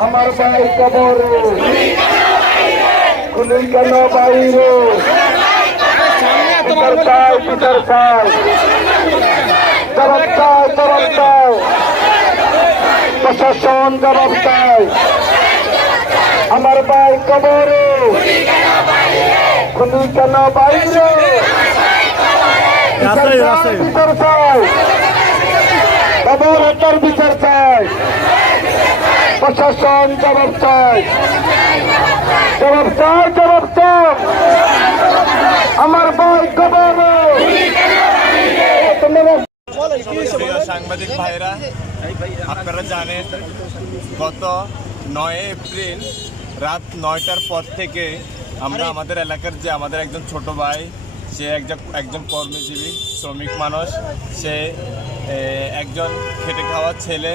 আমার ভাই কবরে। খুলি কেন বাইরে? বিচার চাই বিচার চাই। জবাব চাই জবাব চাই। প্রশাসন জবাব চাই। আমার ভাই কবরে। খুলি কেন বাইরে। বিচার চাই কবর বিচার চাই। প্রশাসন আমার ভাই কবরে সাংবাদিক ভাইরা, আপনারা জানেন, গত নয় এপ্রিল রাত নয়টার পর থেকে আমরা আমাদের এলাকার যে আমাদের একজন ছোট ভাই, সে একজন একজন কর্মজীবী, শ্রমিক মানুষ, সে একজন খেটে খাওয়া ছেলে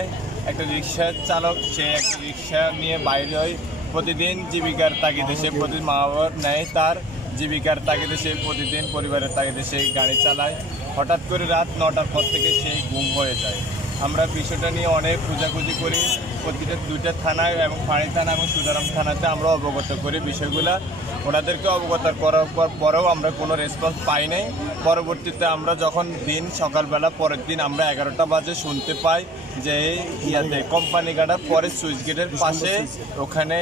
একটা রিক্সা চালক, সে একটা রিক্সা নিয়ে বাইরে হয়। প্রতিদিন জীবিকার তাগিদে সে প্রতিদিন মা বাবার নেয় তার জীবিকার তাগিদে সে প্রতিদিন পরিবারের তাগিদে সে গাড়ি চালায়। হঠাৎ করে রাত নটার পর থেকে সেই গুম হয়ে যায়। আমরা বিষয়টা নিয়ে অনেক খোঁজাখুঁজি করি। প্রতিটা দুইটা থানায় এবং ফাঁড়ি থানা এবং সুদারাম থানাতে আমরা অবগত করি বিষয়গুলো। ওনাদেরকে অবগত করার পর পরেও আমরা কোনো রেসপন্স পাই নাই। পরবর্তীতে আমরা যখন দিন, সকালবেলা, পরের দিন আমরা এগারোটা বাজে শুনতে পাই যে ইয়াতে কোম্পানি গাড়ার পরে সুইচ গেটের পাশে ওখানে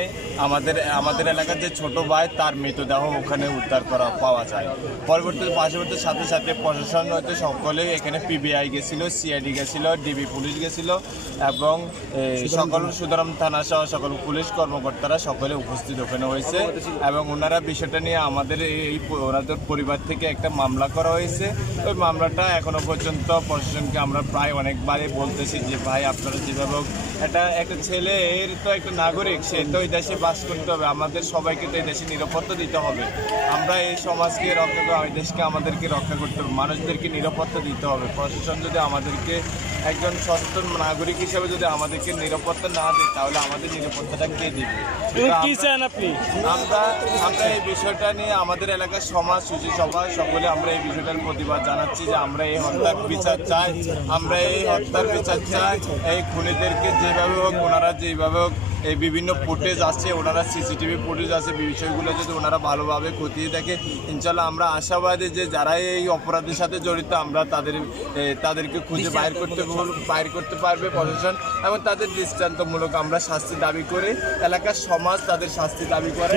আমাদের আমাদের এলাকার যে ছোট ভাই, তার মৃতদেহ ওখানে উদ্ধার করা, পাওয়া যায়। পরবর্তীতে পার্শ্ববর্তী সাথে সাথে প্রশাসন হতে সকলে এখানে পিবিআই গেছিল সিআইডি গেছিল ডিবি পুলিশ গেছিল এবং সকল সুতরাং থানা সহ সকল পুলিশ কর্মকর্তারা সকলে উপস্থিত ওখানে হয়েছে এবং ওনারা বিষয়টা নিয়ে আমাদের এই ওনাদের পরিবার থেকে একটা মামলা করা হয়েছে। ওই মামলাটা এখনও পর্যন্ত প্রশাসনকে আমরা প্রায় অনেকবারই বলতেছি যে ভাই আপনারা যেভাবে একটা একটা ছেলে এর তো একটা নাগরিক সে তো এই দেশে বাস করতে হবে। আমাদের সবাইকে তো এই দেশে নিরাপত্তা দিতে হবে। আমরা এই সমাজকে রক্ষা করে এই দেশকে আমাদেরকে রক্ষা করতে হবে। মানুষদেরকে নিরাপত্তা দিতে হবে। প্রশাসন যদি আমাদেরকে একজন সচেতন নাগরিক হিসেবে যদি আমাদেরকে নিরাপত্তা না দেয় তাহলে আমাদের নিরাপত্তাটা কে দিবে? কি আমরা- চান আপনি? আমরা আমরা এই বিষয়টা নিয়ে আমাদের এলাকার সমাজ সুশী সভা সকলে আমরা এই বিষয়টার প্রতিবাদ জানাচ্ছি যে আমরা এই হত্যার বিচার চাই। আমরা এই হত্যার বিচার চাই। এই খুনিদেরকে যেভাবে হোক ওনারা যেভাবে হোক এই বিভিন্ন ফুটেজ আছে ওনারা সিসিটিভি ফুটেজ আছে বিষয়গুলো যদি ওনারা ভালোভাবে খতিয়ে দেখে ইনশাল্লাহ আমরা আশাবাদী যে যারা এই অপরাধের সাথে জড়িত আমরা তাদের তাদেরকে খুঁজে বাইর করতে বাইর করতে পারবে প্রশাসন এবং তাদের দৃষ্টান্তমূলক আমরা শাস্তি দাবি করে এলাকার সমাজ তাদের শাস্তি দাবি করে।